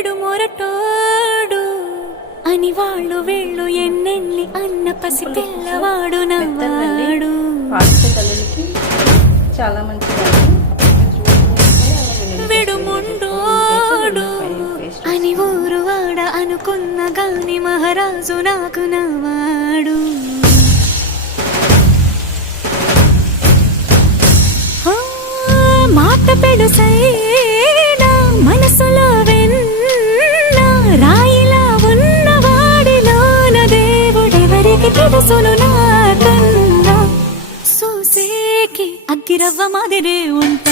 విడు మొరటోడు అని వాళ్ళు వీళ్ళు ఎన్నెల్లి అన్న పసి పిల్లవాడు నవ్వాడు. చాలా మంచిది. విడు ముండోడు అని ఊరు వాడ అనుకున్న గాని మహారాజు నాకు నవ్వాడు. మాట పెడుసైనా మనసులో వెన్న రాయిలా ఉన్నవాడిలోన దేవుడెవరికి తెలుసును నాకన్నా. సూసేకి అగ్గిరవ్వ మాదిరే ఉంటా